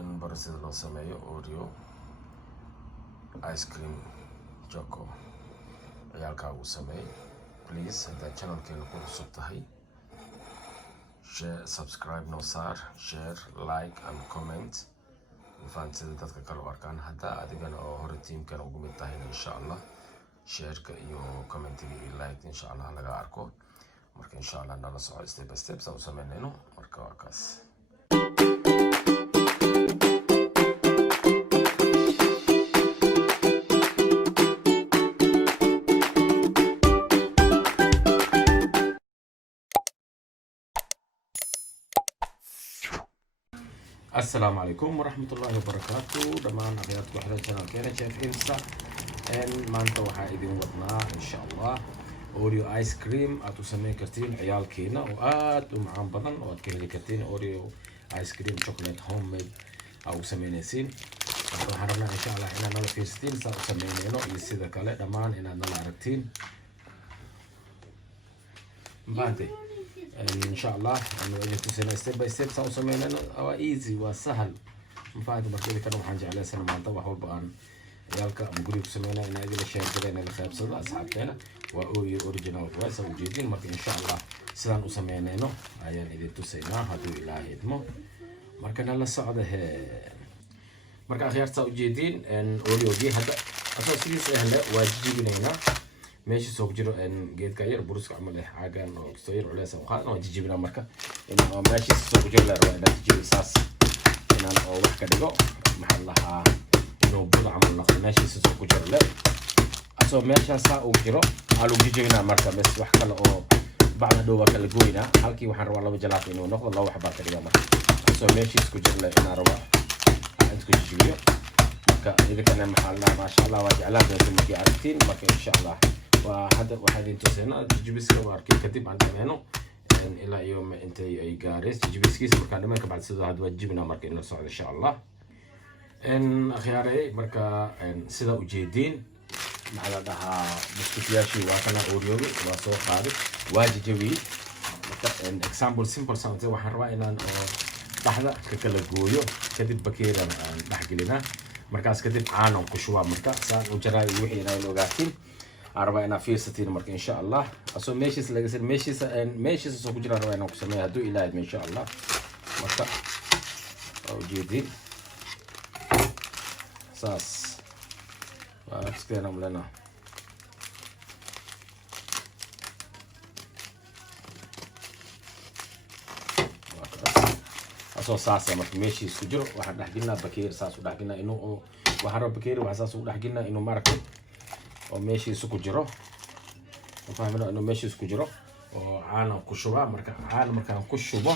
in baro sida loo sameeyo Oreo ice cream choco ciyaalkaa uu sameey. Please haddaad channelkeena ku cusub tahay share, subscribe noo saar, share, like and comment mafahant sida dadka kale u arkaan. Haddaa adigana oo hore tiimkan ugu mid tahayna insha allah shareka iyo commentiga iyo like insha allah laga arko. Marka insha allah nala soco step by step saan u sameynayno. Marka waa kaas. السلام عليكم ورحمة الله وبركاته. دمان أخياتكم أحد القناة كينا شيف إنستا إن ما أنتوا حايدين وطنا إن شاء الله أوريو آيس كريم أتو سمين كرتين عيال كينا وآت ومعان بدن وأتكلي كرتين أوريو آيس كريم شوكولات هوم ميد أو سمينيسين. أتو حرمنا إن شاء الله إنا نلا فيرستين سا سمينينو يسيدا كالي دمان إنا نلا عرقتين مبانتي ان شاء الله انه يتسنى ستيب باي ستيب سو سمينا او ايزي وسهل مفاهد markii kan waxaan jeclaysan maanta wax walba aan yaalka aan guriga ku sameeyay in ay la share gareeyaan la qaybsado asxaabteena waa Oreo original way soo jeedin marka insha Allah sidaan u sameeynayno ayaan idin tusaynaa haduu Ilaahay idmo marka la socdo marka akhiirta u jeedin Oreo gi hadda asasiis ahla waa jijibinayna ماشي سوق جرو ان جيت كاير بروس عمل حاجه انه كثير ولا سو خاطر وجي جبنا مركه انه ماشي سوق جرو لا تجي اساس ان انا او wax ka dhigo maxallaha inuu bud amal noqdo meeshii soo jiro la aso meesha saa uu jiro alu jijibina marka bas wax kale oo bacda dhooba kala gooyna halkii waxaan rabaa laba jalaat inuu noqdo laba wax baa ka dhiga marka aso meeshii isku jiro la inaan rabaa aan isku jijibiyo marka idinka maxallaha ma sha Allah waa jeclaadeen markii aragtiin marka insha Allah وهذا واحد انتوسينا جيبسكي واركي كتب عندنا الى يوم انت اي جاريس جيبسكي مركا دما بعد سيده هاد واجبنا مركا انه صعد ان شاء الله ان اخياري مركا ان سيده وجيدين مع لدها بسكوتياشي واكنا اوريو waa soo qaaday waajibi ان example simple sound waxaan rabaa inaan dhaxda ka kala gooyo kadib bakeeran aan dhaxgelina markaas kadib caano ku shubaa marka saan u jaray wixii inay ogaatiin أربعة أنا في ستين مرة إن شاء الله أصلا ماشيس لقيت ماشيس سوق جرا أربعة أنا كسميها هدو إلى إن شاء الله مرة أو جديد ساس وأكستنا ملنا أصلا ساس مرة ماشيس سجرا واحد نحكينا بكير ساس ونحكينا إنه واحد بكير وحساس ونحكينا إنه مركب oo meeshii isku jiro fahmina inuu meeshii isku jiro oo caana ku shuba marka caana markaan ku shubo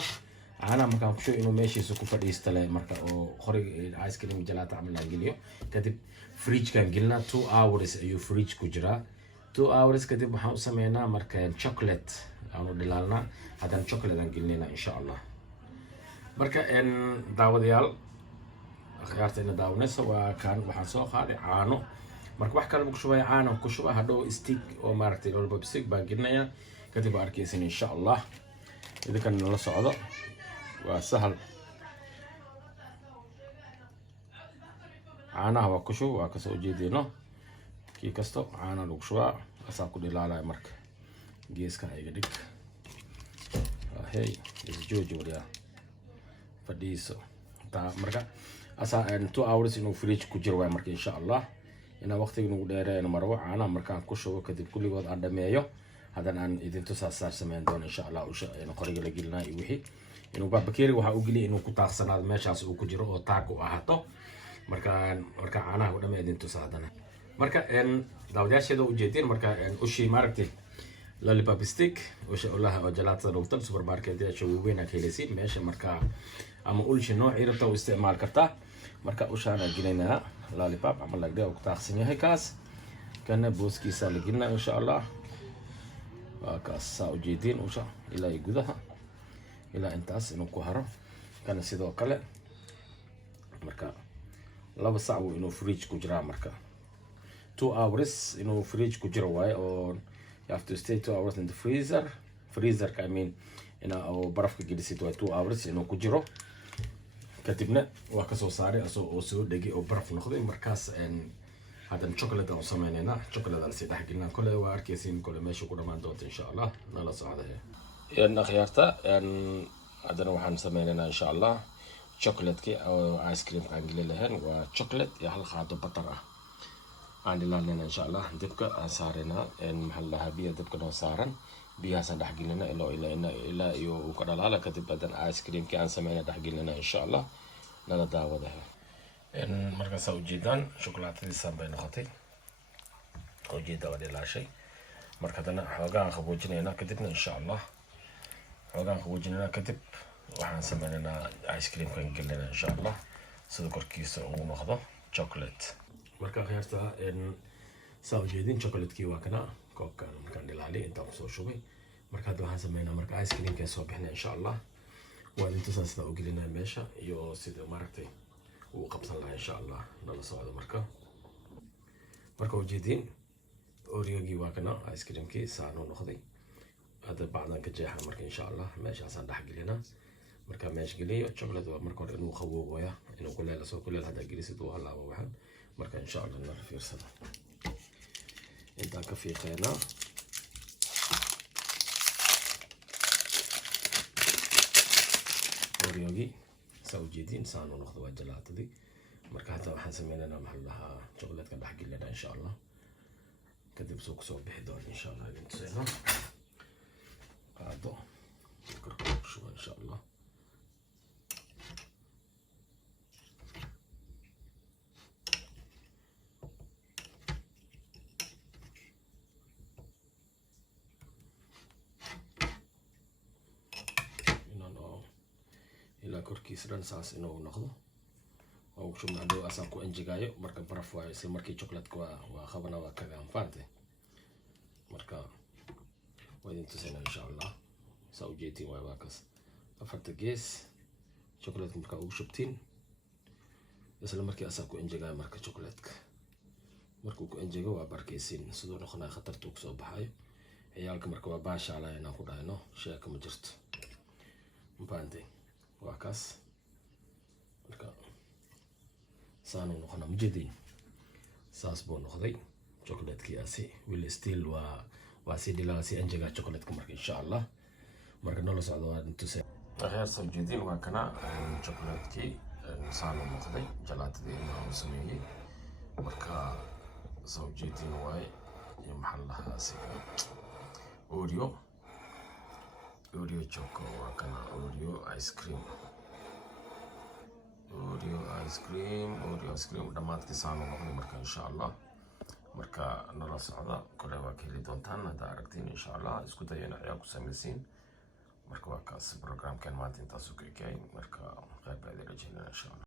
inuu meeshii isku fadhiisto marka oo qoriga ice cream jalaato amal la geliyo kadib fridge kan gelna 2 hours ayuu fridge ku jira 2 hours kadib waxaan u sameeynaa marka chocolate aanu dhilaalna hadan chocolate aan gelnina insha Allah marka daawadayaal akhyaarteena daawanaysa waa kan waxaan soo qaaday caano marka wax kale ku shubay caano ku shuba hadhow stick oo maartay walba stick baa gelinaya kadib arkaysan insha Allah idinkan la socdo waa sahal caanaha waa ku shub waa ka soo jeedino kii kasto caana lagu shuba asaa ku dhilaalay marka geeska ayga dhig hey isjoojo wariya fadhiiso marka asaa 2 hours inuu fridge ku jiro marka insha Allah ina waqtiga ugu dheereeyna marwo caana markaan ku shubo kadib kulligood aan dhameeyo hadan aan idin tusaas sameyn doon insha Allah in qoriga la gelina iyo wixii inuu bakeeri waxa uu geliyo inuu ku taaqsanaado meeshaas uu ku jiro oo taag u ahaato marka caanaha u dhameeyo idin tusaadana marka daawadayaasheeda u jeedin marka ushi maaragtay lollipop stick oo jalaatada doctor supermarket ee shawweena kaleesi meesha marka ama ulshi nooc rabta u isticmaal kartaa marka ushaana gelinaa lollipop ama lagda ku taaqsan yahay kaas kana booskiisa la gelina insha Allah waa kaas saa u jeedin usha ilaa gudaha ilaa intaas inuu ku haro kana sidoo kale marka laba saac inuu fridge ku jira marka 2 hours inuu fridge ku jiro way oo you have to stay 2 hours in the freezer I mean ina oo barafka gelisid way 2 hours inuu ku jiro kadibna waa kasoo saaray asoo soo dhegay oo baraf noqday markaas haddana chocolate aan sameynayna chocolate aan si dhexgelina kole waa arkaysiin kole meesha ku dhamaan doonta insha allah nala socda akhyaarta haddana waxaan sameynaynaa insha allah chocolate-kii oo ice cream aan geli lahayn waa chocolate iyo hal qaado batar ah aan ilaalinayna insha allah dibka aan saarayna maxaa lahaa biyo dibka noo saaran biyahaasaan dhexgelina ilaa iyo uu ka dhalaala kadib haddana ice creamkii aan sameyna dhexgelina insha allah nala daawada markaasaa ujeedaan shokolaatadiisaan bay noqotay ujeeda waa dhilaashay marka haddana xoogaan qaboojinaynaa kadibna insha allah xoogaan qaboojinaynaa kadib waxaan sameynaynaa ice creamkan gelinayna insha allah sida korkiisa uu noqdo chocolate marka akhyaarta saa ujeedin chocolatekii waa kana koobkan markaan dhilaaliy intaan kusoo shubay marka hadda waxaan sameynaa marka ice creamkan soo bixina insha allah waa intusaa sidaa u gelinaa meesha iyo sida maaragtay uu qabsan lahaa insha allah nala socdo marka ujeedin oriyogii waa kana ice creamkii saanuu noqday hadda bacdan ka jeexa marka insha allah meeshaasaan dhex gelinaa marka meesha geliyo chocolate waa marka hore inuu qabooboya inuu kuleel soo kuleel haddaa gelisid uu halaabo waxaan marka insha allah nala fiirsada intaan ka fiiqeynaa oriyogii saa ujeedin saanuu noqdo waa jalaatadii marka hadda waxaan sameynaynaa maxaa lahaa chocolate-ka dhex gelinaa insha allah kadib soo kusoo bixi doona insha allah idin tusayna qaado korka ku shuba insha allah ilaa korkiisa dhan saas inuu noqdo oo ku shubna hadhow asaan ku enjegaayo marka baraf waayo isla markii chocolate-ka waa qabana waa kaga anfaante marka waa idin tusayna insha allah saa ujeedin waay waa kaas afarta gees chocolate-ka markaa ugu shubtiin isla markii asaa ku enjegaayo marka chocolate-ka markuu ku enjego waa barkaysiin siduu noqonaya khatartuu kusoo baxayo ciyaalka marka waa baashaalaya inaan ku dhahayno sheeka ma jirto mafaantay waa kaas marka saanuu noqona majeedin saas buu noqday chocolate-kiyaasi will still waa si dhilaa si enjega chocolate-ka marka insha allah marka nala socdo waa intusay akhyaar soo jeedin waa kana chocolate-kii saanuu noqday jalaatadii inuu sameeyey marka soo jeedin waay iyo maxaa lahaa siga oreo choco waa kana oreo ice cream dhammaadkii saanuu noqday marka insha allah marka nala socda kole waa ka heli doontaan haddaa aragtiin insha allah isku daya ina ciyaal ku samaysiin marka waa kaas programkan maanta intaasuu ka ekay marka qayb baa idin rajeynaa insha allah